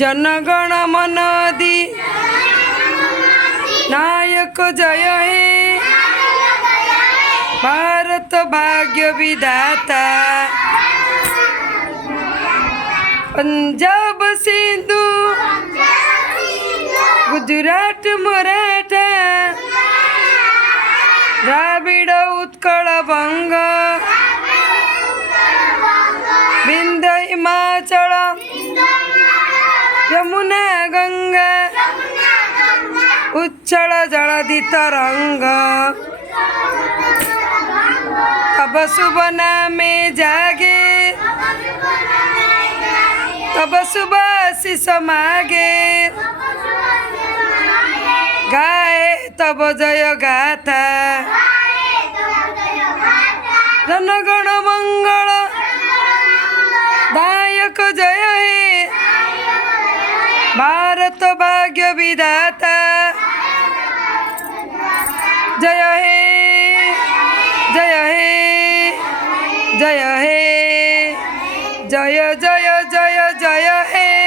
जनगण मनोदि नायक जय हे भारत भाग्य विधाता पंजाब सिंधु गुजरात मराठा द्राविड़ उत्कल बंग विंध्य हिमाचल यमुना गंगा उच्चल जलधि तरंग तब शुभ नामे जागे तब शुभ आशीष मागे गाए तब जय गाथा जनगण मंगल दायक जय हे भारत भाग्य विधाता जय हे जय हे जय हे जय जय जय जय हे।